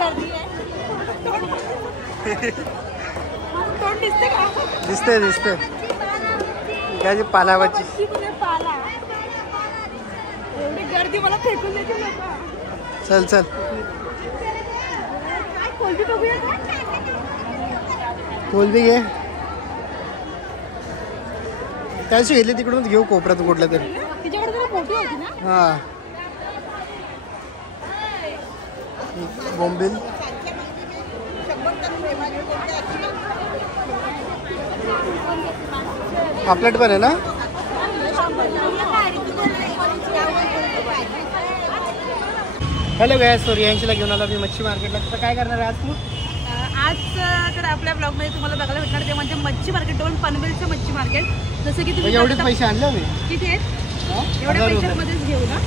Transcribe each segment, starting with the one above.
गर्दी आहे. तोंड दिसते का? दिसते दिसते काय पालावाची पाला एवढी गर्दी मला फेकून देते लोक. चल चल कोलबी बघूया का? कोलबी घे त्याशी घेतली तिकडूनच घेऊ कोपऱ्यात कुठल्या तरी. तिच्याकडे जरा मोठी होती ना. हा बोंबील पापलेट पण आहे ना. हॅलो गॅस सॉरी यांशीला घेऊन आला मी मच्छी मार्केटला. तर काय करणार आहे आज तू? आज तर आपल्या ब्लॉगमध्ये तुम्हाला बघायला भेटणार ते म्हणजे मच्छी मार्केट दोन पनवेलचं मच्छी मार्केट. जसं की तुम्ही एवढेच पैसे आणले मी. किती आहेत? एवढ्या पैशांमध्येच घेऊ ना.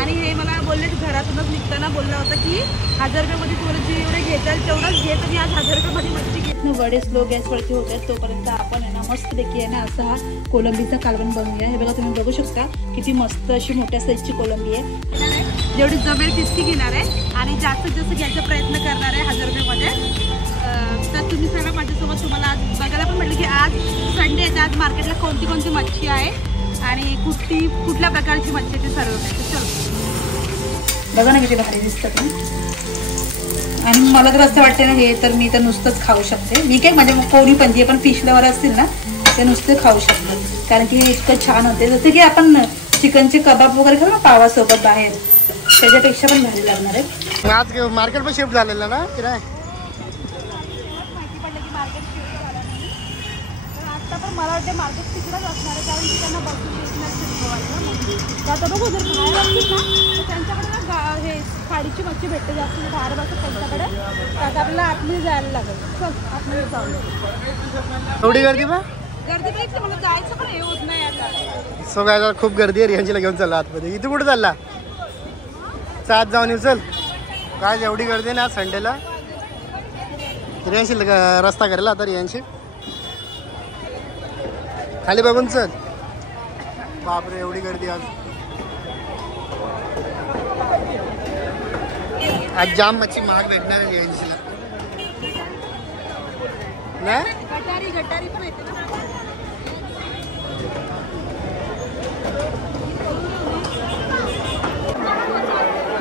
आणि हे मला बोलले घरातूनच निघताना बोलला होता की 1000 रुपयामध्ये तुम्हाला जे एवढे घेताल तेवढंच घे. तर मी आज 1000 रुपयामध्ये मच्छी घेत नाही. वडे स्लो गॅसवरती होत आहेत तोपर्यंत आपण आहे ना मस्तपैकी आहे ना असा हा कोलंबीचा कालवण बनवूया. हे बघा तुम्ही बघू शकता किती मस्त अशी मोठ्या साईजची कोलंबी आहे. जेवढी जमेल तितकी घेणार आहे आणि जास्तीत जास्त घ्यायचा प्रयत्न करणार आहे 1000 रुपयामध्ये. तर तुम्ही सगळं माझ्यासोबत तुम्हाला आज बघायला पण म्हटलं की आज संडे आहे. आज मार्केटला कोणती कोणती मच्छी आहे आणि कुठल्या प्रकारची मच्छी ते सर्व. चल बघा ना किती भारी दिसतात ना. आणि मला तर असं वाटतं ना हे तर मी तर नुसतंच खाऊ शकते. मी काय म्हणजे कोणी पण जे पण फिश लवर असतील ना ते नुसते खाऊ शकतात कारण की हे इतकं छान होते. जसं की आपण चिकनचे कबाब वगैरे खाऊ ना पावासोबत बाहेर त्याच्यापेक्षा पण भारी लागणार आहे. आज मार्केट पण शिफ्ट झालेलं ना की नाही? पण मला वाटतं मार्केट तिकडंच असणार आहे कारण की त्यांना बघून आता बघू जर बाहेर असतील ना तर त्यांच्याकडे ना हे खाडीची मच्छी भेटते जास्त बाहेर बसत त्यांच्याकडे. आता आपल्याला आतमध्ये जायला लागेल. चल आतमध्ये जाऊ. एवढी गर्दी बा गर्दी पाहिजे मला जायचं पण हे होत नाही आता. सो काय खूप गर्दी आहे. यांचीला घेऊन चालला आतमध्ये. इथे कुठे चालला? आत जाऊन येऊ चल. काय एवढी गर्दी आहे ना आज संडेला. रियांशी रस्ता करेल आता रियांशी खाली बघून चल. बापरे एवढी गर्दी आज. आज जाम मच्छी महाग भेटणार आहे रियांशीला ना. गटारी पण येते ना.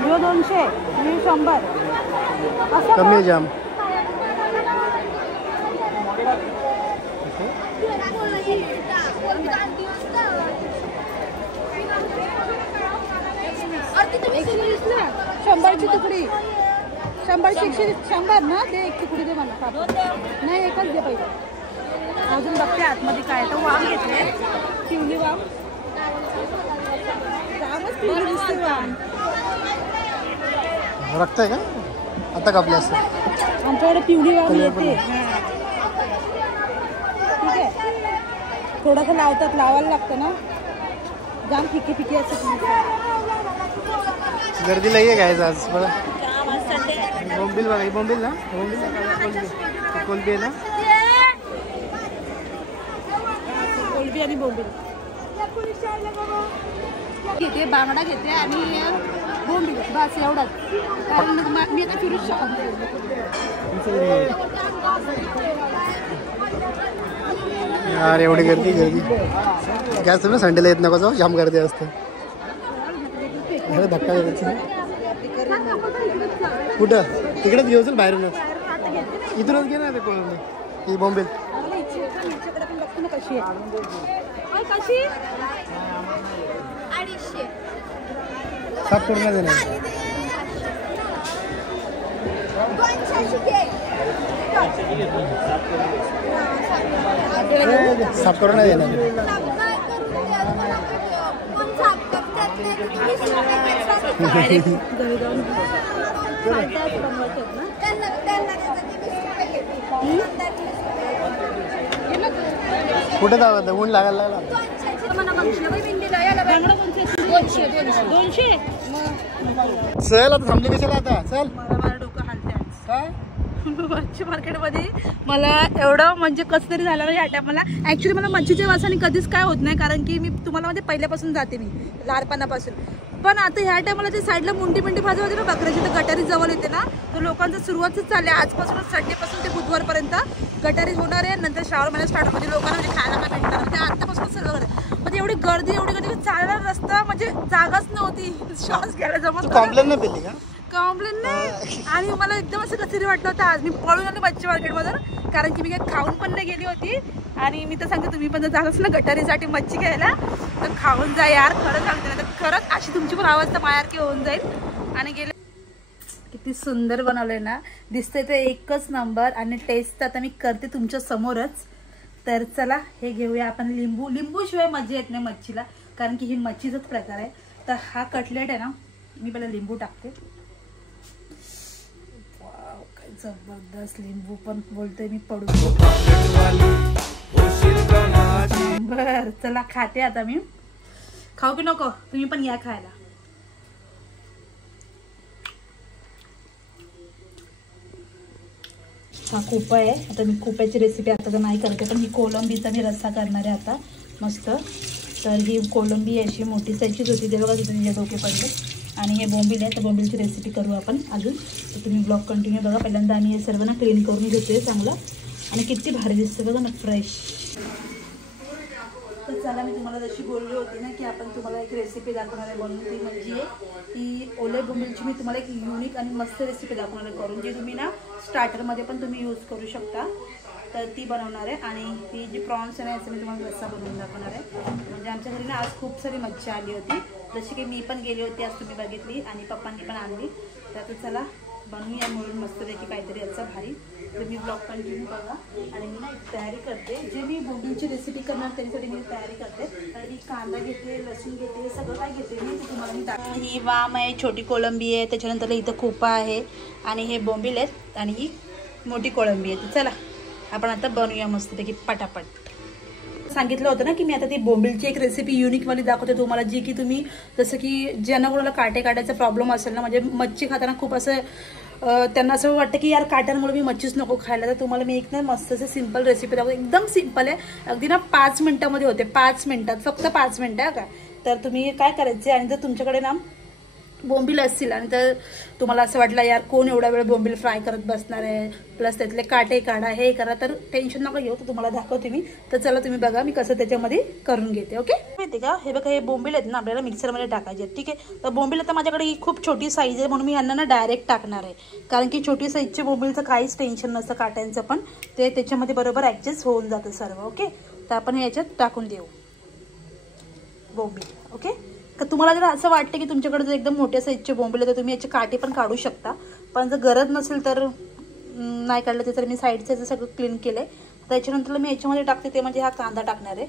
जो 200 मी 100 कमी आहे जाम. शंभरची तुकडी 100 ना. दे एक तुकडी दे मला. नाही एकच दे पाहिजे. अजून बघते आतमध्ये काय तर वाम घेतले. पिवली वाम रक्त आहे का आता कापले असतं. आमच्याकडे पिवली वाम येते. ठीक आहे थोडंसं लावतात लावायला लागतं ना. जाम फिकी फिकी असं गर्दी लई आहे काय आज बघा. बोंबील बघा बोंबील ना. कोलबी आहे ना. कोलबी आणि बोंबील घेते. बांगडा घेते आणि बोंबील बस एवढाच. कारण मी आता फिरूच शकत यार एवढी गर्दी गॅस तुम्ही संडेला येत नको जाऊ. जाम गर्दी असते. धक्का द्यायचा कुठं तिकडेच घेऊ चल बाहेरूनच. इथूनच घे ना ते कोलंबी ही बोंबील. साफ करून नाही देणार. साफ करून नाही देणार. कुठे जावं ऊन लागायला लागला. चल आता थांबली कशाला आता. चल मला डोकं हलते काय मच्छी मार्केटमध्ये. मला एवढं म्हणजे कसं तरी झालं ना या टायमाला. ॲक्च्युली मला मच्छीच्या वासाने कधीच काय होत नाही कारण की मी तुम्हाला म्हणजे पहिल्यापासून जाते. मी लहानपणापासून पण आता ह्या टायमाला ते साईडला मुंडी भाजी होते ना बकऱ्याची, तर गटारी जवळ येते ना, तर लोकांचं सुरुवातच चालली आजपासूनच, संडेपासून ते बुधवारपर्यंत गटारी होणार आहे. नंतर श्रावण महिन्यात स्टार्ट म्हणजे लोकांना म्हणजे खायला काय भेटणार, म्हणजे आतापासून सर्व करते. म्हणजे एवढी गर्दी चालणार रस्ता म्हणजे जागाच नव्हती, श्वास घ्यायला जमत कॉम्प्लेन नाही पेली का? कॉम्प्लेन नाही. आणि मला एकदम असं कसरी वाटलं होतं आज. मी पळून आले मच्छी मार्केटमधून, कारण की मी काही खाऊन पण नाही गेली होती. आणि मी तर सांगते तुम्ही पण जर जाताच ना गटारीसाठी मच्छी घ्यायला तर खाऊन जा यार, खरं सांगते ना. तर खरंच अशी तुमची पण अवस्था मायारकी होऊन जाईल. आणि गेले किती सुंदर बनवलंय ना, दिसतंय ते एकच नंबर. आणि टेस्ट आता मी करते तुमच्या समोरच. तर चला हे घेऊया आपण. लिंबू शिवाय मजा येत नाही मच्छीला, कारण की ही मच्छीचाच प्रकार आहे. तर हा कटलेट आहे ना, मी पहिला लिंबू टाकते. वाव, काय जबरदस्त लिंबू पण बोलतोय मी पडू. बर चला खाते आता मी. खाऊ की नको तुम्ही पण या खायला. हा कुपा आहे. आता मी कुप्याची रेसिपी आता तर नाही करते, पण ही कोलंबीचा मी रस्सा करणार आहे आता मस्त. तर ही कोलंबी अशी मोठी साईजचीच होती, ते बघा तिथे तिचे डोके पडले. आणि हे बोंबील आहे, तर बोंबीलची रेसिपी करू आपण अजून. तर तुम्ही ब्लॉग कंटिन्यू बघा. पहिल्यांदा आम्ही हे सर्व ना क्लीन करून घेतोय चांगलं. आणि किती भारी दिसतं बघा ना, फ्रेश. तर चला मी तुम्हाला जशी बोलली होती ना की आपण तुम्हाला एक रेसिपी दाखवणार आहे बनवून. ती म्हणजे ती ओले बोंबीलची मी तुम्हाला एक युनिक आणि मस्त रेसिपी दाखवणार आहे करून, जी तुम्ही ना स्टार्टरमध्ये पण तुम्ही यूज करू शकता. तर ती बनवणार आहे. आणि ती जी प्रॉन्स आहे ना, याचं मी तुम्हाला रस्सा बनवून दाखवणार आहे. म्हणजे आमच्या घरी ना आज खूप सारी मच्छी आली होती, जशी की मी पण गेली होती आज, तुम्ही बघितली. आणि पप्पांनी पण आणली. तर आता चला बनवूया म्हणून मस्तपैकी काहीतरी याचा भारी. तर मी ब्लॉग कंटिन्यू बघा. आणि मी ना एक तयारी करते, जे मी बोंबीलची रेसिपी करणार त्यासाठी मी तयारी करते. तर मी कांदा घेते, लसूण घेते, सगळं काय घेते मी ते तुम्हाला मी दाखवते. ही वाम आहे, छोटी कोलंबी आहे, त्याच्यानंतर इथं खोपा आहे, आणि हे बोंबील आहेत, आणि ही मोठी कोळंबी आहे. तर चला आपण आता बनवूया मस्तपैकी पटापट. सांगितलं होतं ना की मी आता ती बोंबीलची एक रेसिपी युनिकवाली दाखवते तुम्हाला, जी की तुम्ही जसं की ज्यांना कोणाला काटे काढायचा प्रॉब्लेम असेल ना, म्हणजे मच्छी खाताना खूप असं त्यांना असं वाटतं की यार काट्यांमुळे मी मच्छीच नको खायला, तर तुम्हाला मी एक ना मस्त असं सिंपल रेसिपी दाखवते. एकदम सिंपल आहे, अगदी ना 5 मिनिटामध्ये होते. 5 मिनिटात, फक्त 5 मिनिटं का. तर तुम्ही काय करायचे, आणि जर तुमच्याकडे ना बोंबील असतील आणि तर तुम्हाला असं वाटलं यार कोण एवढा वेळ बोंबील फ्राय करत बसणार आहे, प्लस त्यातले काटे काढा, हे करा, तर टेन्शन नका घेऊ. तर तुम्हाला दाखवते मी. तर चला तुम्ही बघा मी कसं त्याच्यामध्ये करून घेते. ओके, माहिती का, हे बघा हे बोंबील आहेत ना, आपल्याला मिक्सरमध्ये टाकायचे आहेत. ठीक आहे. तर बोंबील आता माझ्याकडे ही खूप छोटी साईज आहे, म्हणून मी यांना ना डायरेक्ट टाकणार आहे, कारण की छोटी साईजच्या बोंबीलचं काहीच टेन्शन नसतं, काट्यांचं पण ते त्याच्यामध्ये बरोबर ॲडजस्ट होऊन जातं सर्व. ओके, तर आपण याच्यात टाकून देऊ बोंबील. ओके, तर तुम्हाला जर असं वाटतं की तुमच्याकडे जर एकदम मोठ्या साईजचे बोंबील तर तुम्ही याचे काटे पण काढू शकता, पण जर गरज नसेल तर नाही काढलं ते. तर मी साईडचं याचं सगळं क्लीन केलं आहे. त्याच्यानंतर मी याच्यामध्ये टाकते ते म्हणजे हा कांदा टाकणार आहे.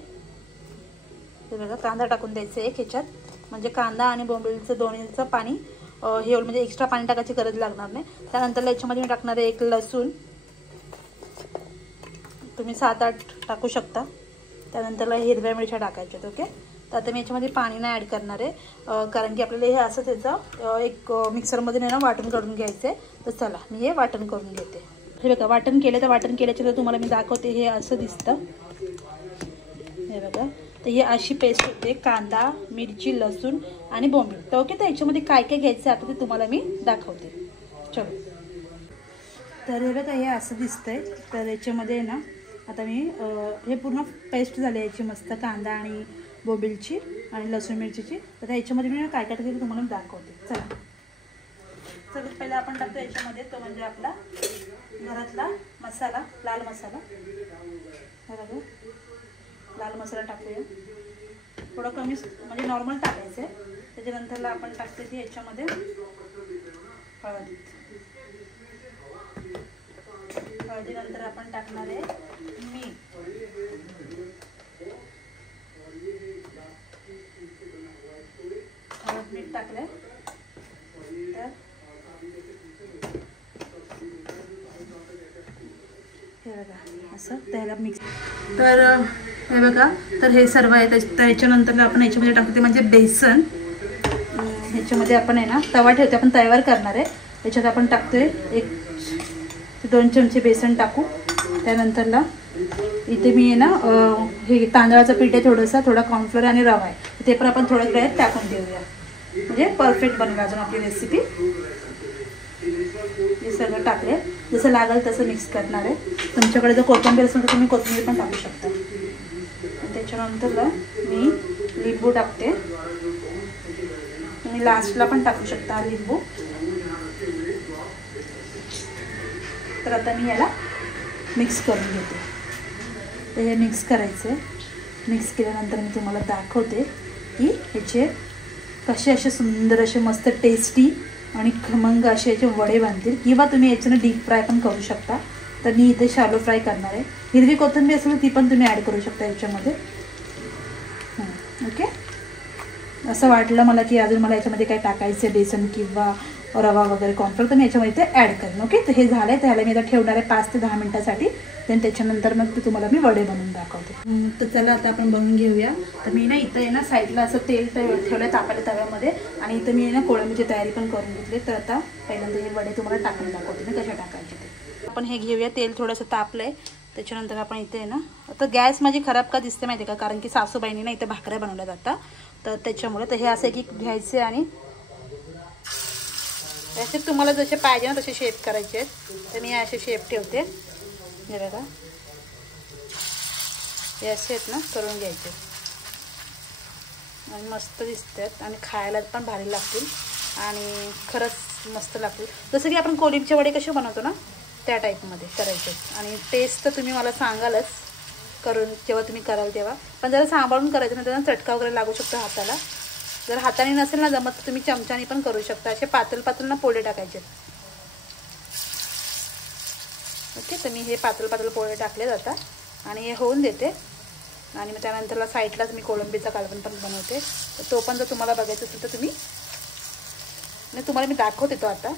ते बघा कांदा टाकून द्यायचं एक ह्याच्यात, म्हणजे कांदा आणि बोंबीलचं दोन्हीचं पाणी हे म्हणजे एक्स्ट्रा पाणी टाकायची गरज लागणार नाही. त्यानंतर याच्यामध्ये मी टाकणार आहे एक लसूण, तुम्ही 7-8 टाकू शकता. त्यानंतर हिरव्या मिरच्या टाकायच्यात. ओके, तर आता मी याच्यामध्ये पाणी नाही ॲड करणार आहे, कारण की आपल्याला हे असं त्याचं एक मिक्सरमध्ये ना वाटण करून घ्यायचं आहे. तर चला मी हे वाटण करून घेते. हे बघा वाटण केलं, तर वाटण केल्याच्या तुम्हाला मी दाखवते. हे असं दिसतं, हे बघा. तर ही अशी पेस्ट होते, कांदा, मिरची, लसूण आणि बोंबील. तर ओके, तर याच्यामध्ये काय काय घ्यायचं आता ते तुम्हाला मी दाखवते. चलो, तर हे बघा हे असं दिसतंय. तर याच्यामध्ये ना आता मी हे पूर्ण पेस्ट झाली याची मस्त, कांदा आणि बोंबीलची आणि लसूण मिरचीची. तर याच्यामध्ये मी काय काय टाकते तुम्हाला दाखवते. चला, सगळ्यात पहिला आपण टाकतो याच्यामध्ये तो म्हणजे आपला घरातला मसाला, लाल मसाला. बघा लाल मसाला टाकूया, थोडं कमी म्हणजे नॉर्मल टाकायचं आहे. त्याच्यानंतरला आपण टाकते ती याच्यामध्ये हळद. हळदीनंतर आपण टाकणार आहे मीठ. मीठ टाकलंय तर हे बघा असं त्याला मिक्स. तर हे बघा, तर हे सर्व आहे. तर याच्यानंतर आपण याच्यामध्ये टाकते म्हणजे बेसन. ह्याच्यामध्ये आपण आहे ना तवा ठेवते, आपण तव्यावर करणार आहे. याच्यात आपण टाकतोय 1-2 चमचे बेसन टाकू. त्यानंतरला इथे मी आहे ना हे तांदळाचं पीठ आहे, थोडा कॉर्नफ्लोअर आणि रवा आहे, ते पण आपण थोड्या वेळात टाकून देऊया. म्हणजे परफेक्ट बनवेल अजून आपली रेसिपी. हे सगळं टाकले, जसं लागेल तसं मिक्स करणार आहे. तुमच्याकडे जर कोथिंबीर असेल तर तुम्ही कोथिंबीर पण टाकू शकता. त्याच्यानंतर मी लिंबू टाकते. तुम्ही लास्टला पण टाकू शकता लिंबू. तर आता मी याला मिक्स करून घेते. तर हे मिक्स करायचं आहे. मिक्स केल्यानंतर मी तुम्हाला दाखवते की ह्याचे कसे असे सुंदर असे मस्त टेस्टी आणि खमंग असे याचे वडे बनतील. किंवा तुम्ही याच्यानं डीप फ्राय पण करू शकता. तर मी इथे शॅलो फ्राय करणार आहे. हिरवी कोथिंबीर असेल ती पण तुम्ही ॲड करू शकता याच्यामध्ये. ओके. असं वाटलं मला की अजून मला याच्यामध्ये काय टाकायचं आहे, बेसन किंवा रवा वगैरे कॉर्नफ्लोअर, तर मी याच्यामध्ये ते ॲड करेन. ओके. तर हे झालं आहे. तर ह्याला मी आता ठेवणार आहे 5 ते 10 मिनटासाठी. देन त्याच्यानंतर मग ते तुम्हाला मी वडे बनवून दाखवते. तर चला आता आपण बनवून घेऊया. तर मी ना इथं आहे ना साईडला असं तेल ठेवलं आहे तापायला तव्यामध्ये. आणि इथं मी आहे ना कोळंबीची तयारी पण करून घेतली. तर आता पहिल्यांदा हे वडे तुम्हाला टाकून दाखवते मी कशा टाकायचे ते. आपण हे घेऊया. तेल थोडंसं तापलं आहे. त्याच्यानंतर आपण इथे आहे ना, आता गॅस माझी खराब का दिसते माहिती आहे का, कारण की सासूबाईंनी ना इथे भाकऱ्या बनवल्या जातात. तर त्याच्यामुळे तर हे असं की घ्यायचे आणि असे तुम्हाला जसे पाहिजे ना तसे शेप करायचे आहेत. तर मी असे शेप ठेवते. हे बघा, हे असे आहेत ना करून घ्यायचे आणि मस्त दिसतात आणि खायला पण भारी लागतील आणि खरंच मस्त लागतील. जसं की आपण कोळंबीचे वडे कसे बनवतो ना त्या टाईपमध्ये करायचे. आणि टेस्ट तर तुम्ही मला सांगालच करून जेव्हा तुम्ही कराल तेव्हा. पण जरा सांभाळून करायचं ना, त्यांना चटका वगैरे लागू शकतो हाताला. जर हाताने नसेल ना जमत तर तुम्ही चमच्याने पण करू शकता. असे पातळ पातळ ना पोळे टाकायचे. ओके. तर मी हे पातळ पातळ पोळे टाकले जातात आणि हे होऊन देते. आणि मग त्यानंतरला साईडलाच मी कोळंबीचा कालवण पण बनवते. तर तो पण जर तुम्हाला बघायचा असेल तर तुम्हाला मी दाखवते तो आता.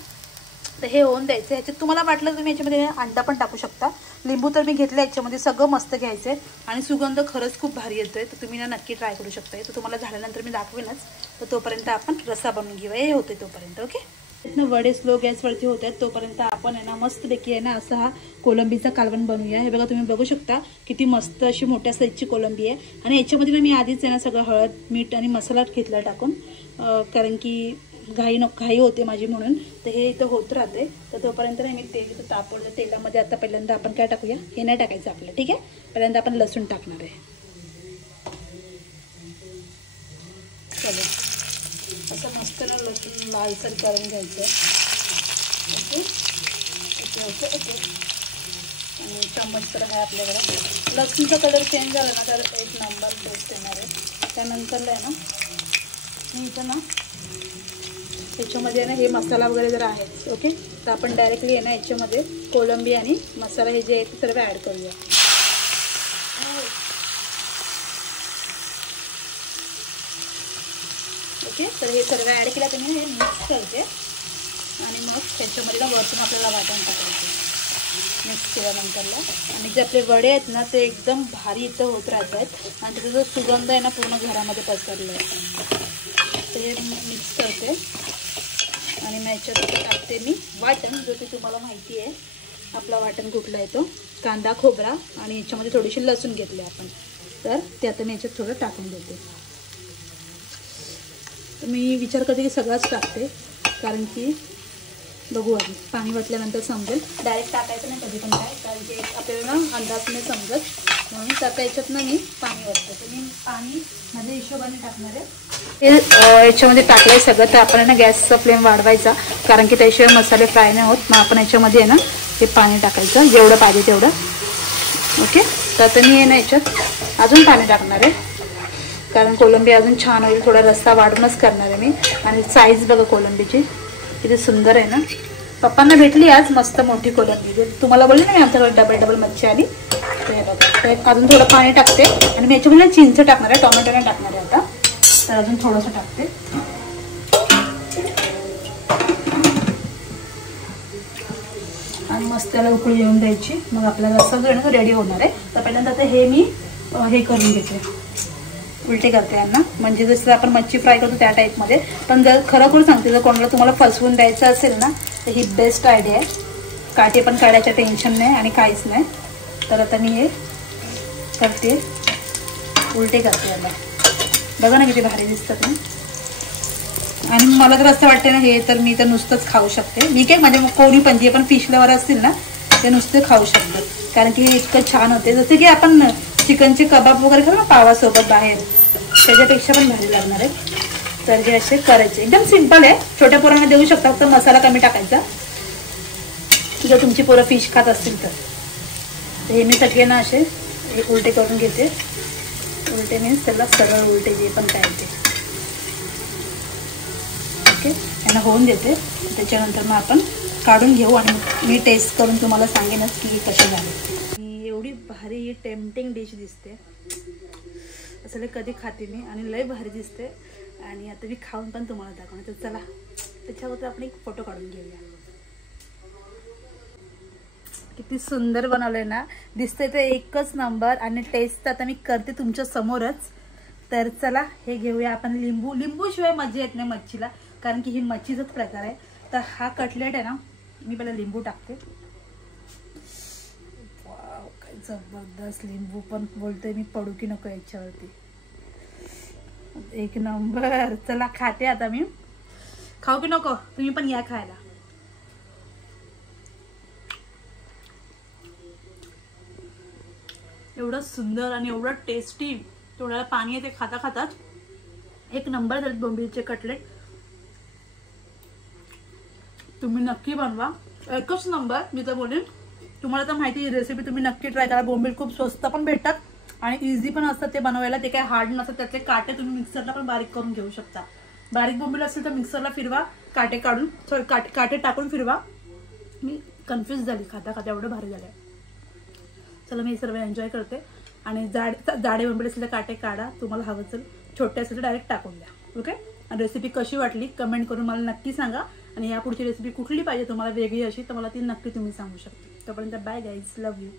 तर हे होऊन द्यायचं. ह्याच्यात तुम्हाला वाटलं तर तुम्ही याच्यामध्ये अंडा पण टाकू शकता. लिंबू तर मी घेतलं याच्यामध्ये. सगळं मस्त घ्यायचं आहे आणि सुगंध खरंच खूप भारी येतो आहे. तर तुम्ही ना नक्की ट्राय करू शकता. तर तुम्हाला झाल्यानंतर मी दाखवेनच. तर तोपर्यंत आपण रस्सा बनवून घेऊया. हे होते तोपर्यंत. ओके. इथनं वडे स्लो गॅसवरती होत आहेत. तोपर्यंत आपण आहे ना मस्तपैकी आहे ना असा हा कोळंबीचा कालवण बनवूया. हे बघा, तुम्ही बघू शकता किती मस्त अशी मोठ्या साईजची कोळंबी आहे. आणि याच्यामध्ये ना मी आधीच आहे ना सगळं हळद मीठ आणि मसाला घेतला टाकून, कारण की घाई होते माझी म्हणून. तर हे इथं होत राहते. तर तोपर्यंत मी तेल इथं तापवलं. तेलामध्ये आता पहिल्यांदा आपण काय टाकूया, हे नाही टाकायचं आपल्याला. ठीक आहे. पहिल्यांदा आपण लसूण टाकणार आहे. चलो असं मस्त ना लसूण लालसर करून घ्यायचं. Okay okay okay okay. आणि चम्मच तर आहे आपल्याकडे. लसूणचा कलर चेंज झाला ना तर एक नंबर टेस्ट येणार आहे. त्यानंतरला आहे ना मी इथं ना याच्यामध्ये ना हे मसाला वगैरे जर आहे. ओके. तर आपण डायरेक्टली आहे ना याच्यामध्ये कोळंबी आणि मसाला हे जे आहे ते सर्व ॲड करूया. ओके. तर हे सर्व ॲड केलं तर मी हे मिक्स करते आणि मग त्याच्यामध्ये ना वरतून आपल्याला वाटण टाकायचं मिक्स केल्यानंतरला. आणि जे आपले वडे आहेत ना ते एकदम भारी इथं होत राहत आहेत आणि त्याचा जो सुगंध आहे ना पूर्ण घरामध्ये पसरला आहे. तर हे मिक्स करते आणि मग याच्यात टाकते मी वाटण, जो की तुम्हाला माहिती आहे आपला वाटण कुठला आहे तो कांदा खोबरा आणि याच्यामध्ये थोडीशी लसूण घेतली आपण. तर ते आता मी याच्यात थोडं टाकून देते. तर मी विचार करते की सगळंच टाकते, कारण की बघू आधी पाणी वाटल्यानंतर समजेल. डायरेक्ट टाकायचं नाही कधी पण काय, कारण की आपल्याला ना अंदाज नाही समजत. म्हणून आता याच्यातनं मी पाणी वाटते. तर मी पाणी माझ्या हिशोबाने टाकणार आहे. हे याच्यामध्ये टाकलं आहे सगळं. तर आपण ना गॅसचा फ्लेम वाढवायचा, कारण की त्याशिवाय मसाले फ्राय नाही होत. मग आपण याच्यामध्ये आहे ना ते पाणी टाकायचं जेवढं पाहिजे तेवढं. ओके. तर आता मी आहे ना याच्यात अजून पाणी टाकणार आहे, कारण कोळंबी अजून छान होईल. थोडा रस्सा वाढूनच करणार आहे मी. आणि साईज बघा कोळंबीची किती सुंदर आहे ना. पप्पांना भेटली आज मस्त मोठी कोळंबी. तुम्हाला बोलले ना मी आमच्याकडे डबल मच्छी आली. ते बघा. तर अजून थोडं पाणी टाकते आणि मी याच्यामध्ये चिंच टाकणार आहे, टोमॅटो नाही टाकणार आहे आता. तर अजून थोडंसं टाकते. आणि मस्त त्याला उकळी येऊन द्यायची. मग आपल्याला रस्सा जो आहे ना रेडी होणार आहे. तर पहिल्यांदा आता हे मी हे करून घेते, उलटे करते यांना, म्हणजे जसं आपण मच्छी फ्राय करतो त्या टाईपमध्ये. पण जर खरोखर सांगते, जर कोणाला तुम्हाला फसवून द्यायचं असेल ना तर ही बेस्ट आयडिया आहे. काटे पण काढायचं टेन्शन नाही आणि काहीच नाही. तर आता मी हे करते, उलटे करते याला. बघा ना किती भारी दिसतात ना. आणि मला तर असं वाटतं ना हे तर मी तर नुसतंच खाऊ शकते. मी काय म्हणजे कोणी पण जे पण फिश लवर असतील ना ते नुसते खाऊ शकतात, कारण की हे इतकं छान होते. जसं की आपण चिकनचे कबाब वगैरे खाऊ ना पावासोबत बाहेर, त्याच्यापेक्षा पण भारी लागणार आहे. तर हे असे करायचे, एकदम सिंपल आहे. छोट्या पोरांना देऊ शकता, फक्त मसाला कमी टाकायचा जर तुमची पोरं फिश खात असतील तर. हे मी सगळे ना असे एक उलटे करून घेते. उलटे मीन्स त्याला सरळ उलटे जे पण काय ते. ओके, यांना होऊन देते. त्याच्यानंतर मग आपण काढून घेऊ आणि मी टेस्ट करून तुम्हाला सांगेनच की कशी झाली. ही एवढी भारी टेम्पटिंग डिश दिसते, असं कधी खाते मी आणि लय भारी दिसते. आणि आता मी खाऊन पण तुम्हाला दाखवणार. तर चला त्याच्यावर आपण एक फोटो काढून घेऊया. किती सुंदर बनवलंय ना, दिसतंय तर एकच नंबर. आणि टेस्ट आता मी करते तुमच्या समोरच. तर चला हे घेऊया आपण. लिंबू शिवाय मजा येत नाही मच्छीला, कारण की ही मच्छीचाच प्रकार आहे. तर हा कटलेट आहे ना, मी पहिला लिंबू टाकते. वाव, काय जबरदस्त. लिंबू पण बोलतोय मी, पडू की नको याच्यावरती. एक नंबर. चला खाते आता मी. खाऊ की नको तुम्ही पण या खायला. एवढं सुंदर आणि एवढं टेस्टी, थोड्याला पाणी येते खाता खाताच. एक नंबर झाले बोंबीलचे कटलेट. तुम्ही नक्की बनवा, एकच नंबर. मी तर बोलेन, तुम्हाला तर माहिती ही रेसिपी तुम्ही नक्की ट्राय करा. बोंबील खूप स्वस्त पण भेटतात आणि इझी पण असतात ते बनवायला. ते काय हार्ड नसतात. त्यातले काटे तुम्ही मिक्सरला पण बारीक करून घेऊ शकता. बारीक बोंबील असेल तर मिक्सरला फिरवा, काटे काढून काटे टाकून फिरवा. मी कन्फ्यूज झाली खाता खाता, एवढं भारी झालंय. चला मी सर्व एन्जॉय करते. आणि जाडे बोंबील असेल तर काटे काढा, तुम्हाला हवं असेल. छोटे असेल तर डायरेक्ट टाकून द्या. ओके. आणि रेसिपी कशी वाटली कमेंट करून मला नक्की सांगा. आणि या पुढची रेसिपी कुठली पाहिजे तुम्हाला वेगळी अशी, तर मला ती नक्की तुम्ही सांगू शकता. तोपर्यंत बाय गाईज, लव्ह यू.